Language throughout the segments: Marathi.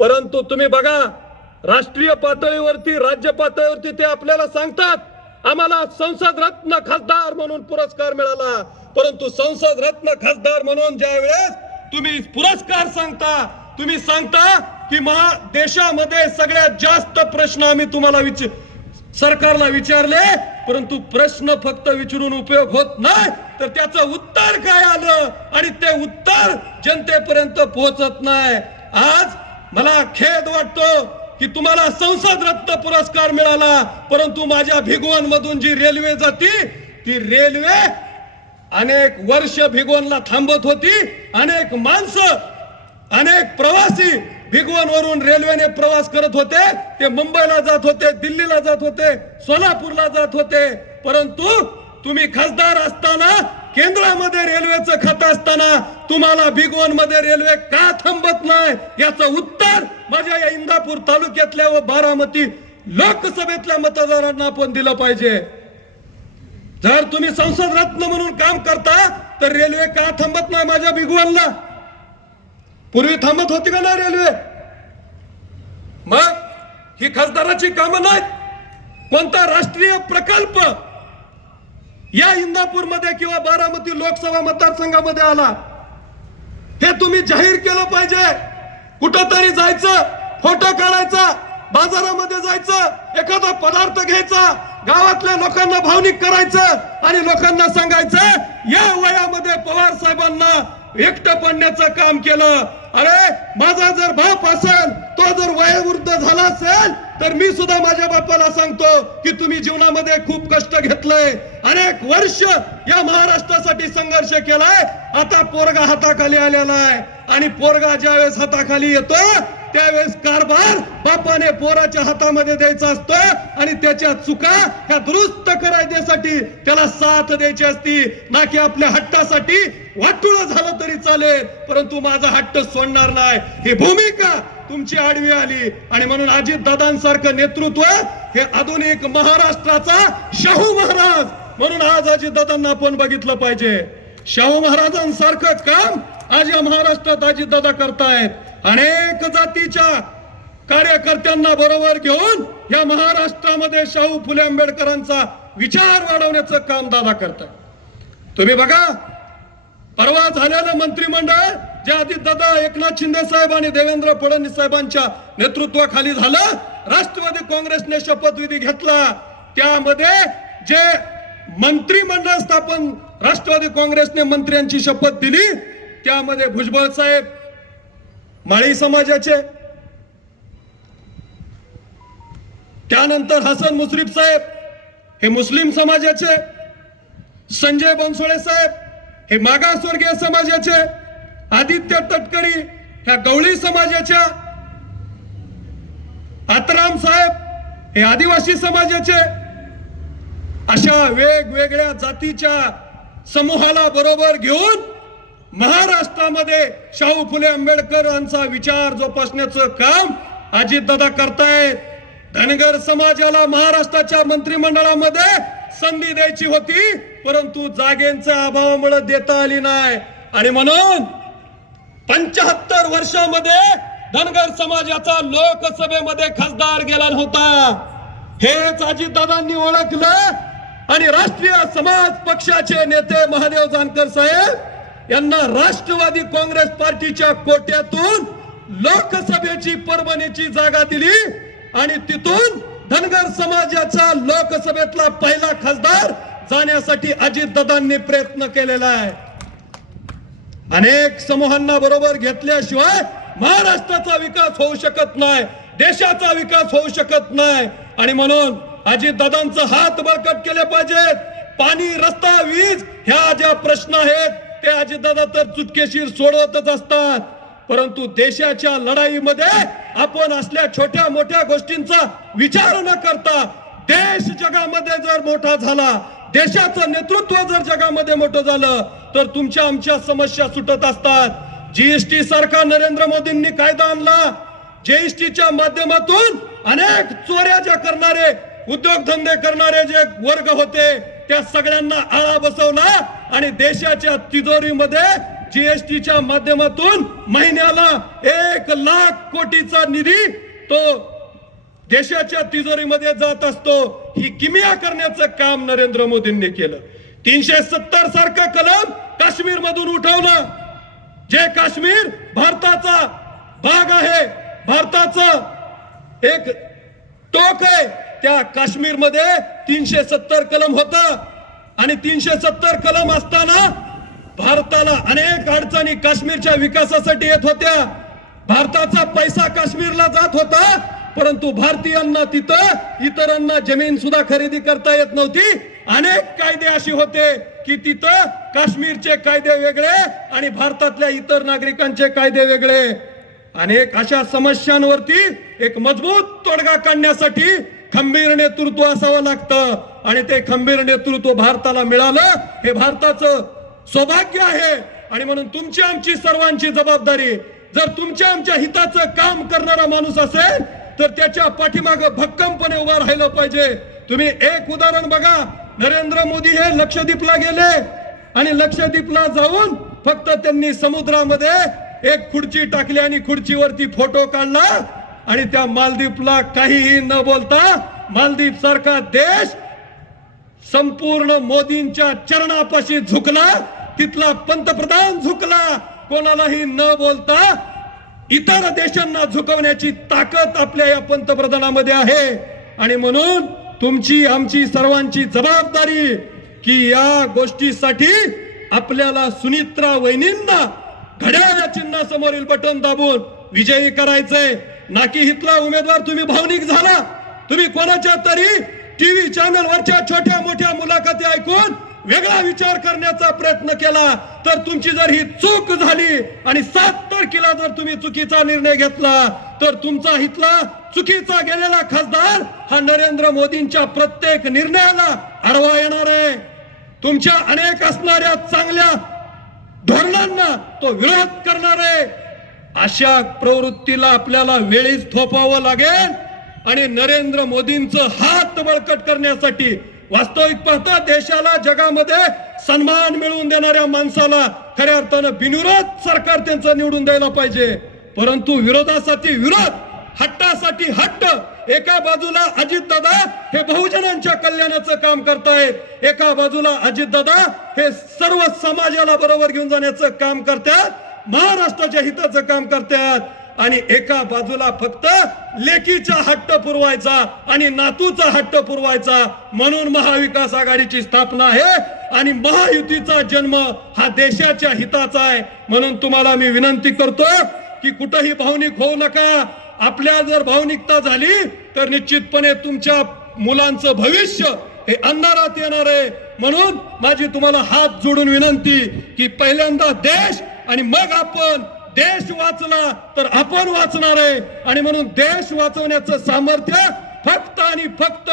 परंतु तुम्ही बघा राष्ट्रीय पातळीवरती राज्य पातळीवरती ते आपल्याला सांगतात आम्हाला संसद रत्न खासदार म्हणून पुरस्कार मिळाला परंतु संसद रत्न खासदार म्हणून ज्या वेळेस तुम्ही पुरस्कार सांगता तुम्ही सांगता की महा देशामध्ये सगळ्यात जास्त प्रश्न आम्ही तुम्हाला विचार सरकारला विचारले परंतु प्रश्न फक्त विचारून उपयोग होत नाही तर त्याचं उत्तर काय आलं आणि ते उत्तर जनतेपर्यंत पोहोचत नाही आज मला खेद वाटतो की तुम्हाला संसद रत्न पुरस्कार मिळाला परंतु माझ्या भिगवण मधून जी रेल्वे जाती ती रेल्वे अनेक वर्ष भिगवणला थांबत होती अनेक माणसं अनेक प्रवासी भिगवण वरून रेल्वेने प्रवास करत होते ते मुंबईला जात होते दिल्लीला जात होते सोलापूरला जात होते परंतु तुम्ही खासदार असताना केंद्रामध्ये रेल्वेचं खत असताना तुम्हाला वन मध्ये रेल्वे का थांबत नाही याचं उत्तर माझ्या या इंदापूर तालुक्यातल्या व बारामती लोकसभेतल्या मतदारांना आपण दिलं पाहिजे जर तुम्ही संसद रत्न म्हणून काम करता तर रेल्वे का थांबत नाही माझ्या बिगवनला पूर्वी थांबत होती का नाही रेल्वे मग ही खासदाराची कामं नाहीत कोणता राष्ट्रीय प्रकल्प या मध्ये किंवा बारामती लोकसभा मतदारसंघामध्ये आला हे तुम्ही जाहीर केलं पाहिजे कुठंतरी जायचं फोटो काढायचा बाजारामध्ये जायचं एखादा पदार्थ घ्यायचा गावातल्या लोकांना भावनिक करायचं आणि लोकांना सांगायचं या वयामध्ये पवार साहेबांना एकटं पडण्याचं काम केलं अरे माझा जर बाप असेल तो जर वयोवृद्ध झाला असेल तर मी सुद्धा माझ्या बापाला सांगतो की तुम्ही जीवनामध्ये खूप कष्ट घेतलंय अनेक वर्ष या महाराष्ट्रासाठी संघर्ष केलाय आता पोरगा हाताखाली आलेला आहे आणि पोरगा ज्यावेळेस हाताखाली येतो त्यावेळेस कारभार बापाने पोराच्या हातामध्ये द्यायचा असतो आणि त्याच्या चुका ह्या दुरुस्त करायच्यासाठी त्याला साथ द्यायची असती ना की आपल्या हट्टासाठी वाटुळ झालं तरी चालेल परंतु माझा हट्ट सोडणार नाही ही भूमिका तुमची आडवी आली आणि म्हणून अजित दादांसारखं नेतृत्व हे आधुनिक महाराष्ट्राचा शाहू महाराज म्हणून आज अजित दादांना आपण बघितलं पाहिजे शाहू महाराजांसारखं काम आज या महाराष्ट्रात दादा करतायत अनेक जातीच्या कार्यकर्त्यांना बरोबर घेऊन या महाराष्ट्रामध्ये शाहू फुले आंबेडकरांचा विचार वाढवण्याचं काम दादा करत तुम्ही बघा परवा झालेलं मंत्रिमंडळ जे आधी दादा एकनाथ शिंदे साहेब आणि देवेंद्र फडणवीस साहेबांच्या नेतृत्वाखाली झालं राष्ट्रवादी काँग्रेसने शपथविधी घेतला त्यामध्ये जे मंत्रिमंडळ स्थापन राष्ट्रवादी काँग्रेसने मंत्र्यांची शपथ दिली त्यामध्ये भुजबळ साहेब माळी समाजाचे त्यानंतर हसन मुश्रीफ साहेब हे मुस्लिम समाजाचे संजय बनसोळे साहेब हे मागासवर्गीय समाजाचे आदित्य तटकरी ह्या गवळी समाजाच्या आतराम साहेब हे आदिवासी समाजाचे अशा वेगवेगळ्या जातीच्या समूहाला बरोबर घेऊन महाराष्ट्रामध्ये शाहू फुले आंबेडकरांचा विचार जोपासण्याचं काम अजितदादा करतायत धनगर समाजाला महाराष्ट्राच्या मंत्रिमंडळामध्ये संधी द्यायची होती परंतु जागेंच्या अभावामुळे देता आली नाही आणि म्हणून पंचाहत्तर वर्षामध्ये धनगर समाजाचा लोकसभेमध्ये खासदार गेला नव्हता हेच अजितदादांनी ओळखलं आणि राष्ट्रीय समाज पक्षाचे नेते महादेव जानकर साहेब यांना राष्ट्रवादी काँग्रेस पार्टीच्या कोट्यातून लोकसभेची परभणीची जागा दिली आणि तिथून धनगर समाजाचा लोकसभेतला पहिला खासदार जाण्यासाठी अजितदादांनी प्रयत्न केलेला आहे अनेक समूहांना बरोबर घेतल्याशिवाय महाराष्ट्राचा विकास होऊ शकत नाही देशाचा विकास होऊ शकत नाही आणि म्हणून अजितदादांचा हात बळकट केले पाहिजेत पाणी रस्ता वीज ह्या ज्या प्रश्न आहेत ते अजितदादा तर चुटकेशीर सोडवतच असतात परंतु देशाच्या लढाईमध्ये आपण असल्या छोट्या मोठ्या गोष्टींचा विचार न करता देश जगामध्ये जर मोठा झाला देशाचं नेतृत्व जर जगामध्ये मोठं झालं तर तुमच्या आमच्या समस्या सुटत असतात जीएसटी सारखा नरेंद्र मोदींनी कायदा आणला जीएसटीच्या माध्यमातून अनेक चोऱ्या ज्या करणारे उद्योगधंदे करणारे जे वर्ग होते त्या सगळ्यांना आळा बसवला आणि देशाच्या तिजोरीमध्ये जीएसटीच्या माध्यमातून महिन्याला एक लाख कोटीचा निधी तो देशाच्या तिजोरीमध्ये जात असतो ही किमिया करण्याचं काम नरेंद्र मोदींनी केलं तीनशे सत्तर सारखं कलम काश्मीर मधून उठवलं जे काश्मीर भारताचा भाग आहे भारताचं एक टोक आहे त्या काश्मीर मध्ये तीनशे सत्तर कलम होतं आणि तीनशे सत्तर कलम असताना भारताला अनेक अडचणी काश्मीरच्या विकासासाठी येत होत्या भारताचा पैसा काश्मीरला जात होता परंतु भारतीयांना तिथं इतरांना जमीन सुद्धा खरेदी करता येत नव्हती अनेक कायदे अशी होते की तिथं काश्मीरचे कायदे वेगळे आणि भारतातल्या इतर नागरिकांचे कायदे वेगळे अनेक अशा समस्यांवरती एक मजबूत तोडगा काढण्यासाठी खंबीर नेतृत्व असावं लागतं आणि ते खंबीर नेतृत्व भारताला मिळालं हे भारताचं सौभाग्य आहे आणि म्हणून तुमची आमची सर्वांची जबाबदारी जर तुमच्या आमच्या हिताचं काम करणारा माणूस असेल तर त्याच्या पाठीमाग भक्कमपणे उभा राहिलं पाहिजे तुम्ही एक उदाहरण बघा नरेंद्र मोदी हे लक्षद्वीपला गेले आणि लक्षद्वीपला जाऊन फक्त त्यांनी समुद्रामध्ये एक खुर्ची टाकली आणि खुर्चीवरती फोटो काढला आणि त्या मालदीपला काहीही न बोलता मालदीप सारखा देश संपूर्ण मोदींच्या चरणापाशी झुकला तिथला पंतप्रधान झुकला कोणालाही न बोलता इतर देशांना झुकवण्याची ताकद आपल्या या पंतप्रधानामध्ये आहे आणि म्हणून तुमची आमची सर्वांची जबाबदारी की या गोष्टीसाठी आपल्याला सुनित्रा वहिनींना घड्याळ्या चिन्हासमोरील बटन दाबून विजयी करायचंय नाकी हितला उमेदवार तुम्ही भावनिक झाला तुम्ही कोणाच्या तरी टीव्ही चॅनल वरच्या छोट्या मोठ्या मुलाखती ऐकून वेगळा विचार करण्याचा प्रयत्न केला तर तुमची जर ही चूक झाली आणि सात तारखेला जर तुम्ही चुकीचा निर्णय घेतला तर तुमचा हितला चुकीचा गेलेला खासदार हा नरेंद्र मोदींच्या प्रत्येक निर्णयाला आडवा येणार आहे तुमच्या अनेक असणाऱ्या चांगल्या धोरणांना तो विरोध करणार आहे अशा प्रवृत्तीला आपल्याला वेळीच थोपावं लागेल आणि नरेंद्र मोदींचं हात बळकट करण्यासाठी वास्तविक पाहता देशाला जगामध्ये सन्मान मिळवून देणाऱ्या माणसाला खऱ्या अर्थानं बिनविरोध सरकार त्यांचं निवडून द्यायला पाहिजे परंतु विरोधासाठी विरोध हट्टासाठी हट्ट एका बाजूला अजित दादा हे बहुजनांच्या कल्याणाचं काम करतायत एका बाजूला अजित दादा हे सर्व समाजाला बरोबर घेऊन जाण्याचं काम करतात महाराष्ट्राच्या हिताचं काम करतात आणि एका बाजूला फक्त लेकीचा हट्ट पुरवायचा आणि नातूचा हट्ट पुरवायचा म्हणून महाविकास आघाडीची स्थापना आहे आणि महायुतीचा जन्म हा देशाच्या हिताचा आहे म्हणून तुम्हाला मी विनंती करतो की कुठंही भावनिक होऊ नका आपल्या जर भावनिकता झाली तर निश्चितपणे तुमच्या मुलांचं भविष्य हे अंधारात येणार आहे म्हणून माझी तुम्हाला हात जोडून विनंती की पहिल्यांदा देश आणि मग आपण देश वाचला तर आपण वाचणार आहे आणि म्हणून देश वाचवण्याचं सामर्थ्य फक्त आणि फक्त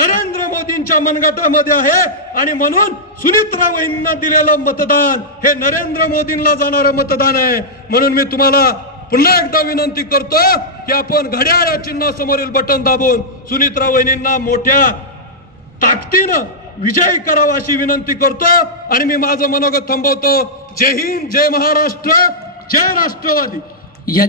नरेंद्र मोदींच्या मनगटामध्ये आहे आणि म्हणून सुनित्रा वहिनींना दिलेलं मतदान हे नरेंद्र मोदींना जाणारं मतदान आहे म्हणून मी तुम्हाला पुन्हा एकदा विनंती करतो की आपण चिन्हा समोरील बटन दाबून सुनित्रा वहिनींना मोठ्या ताकदीनं विजयी करावा अशी विनंती करतो आणि मी माझं मनोगत थांबवतो जय हिंद जय महाराष्ट्र जय राष्ट्रवादी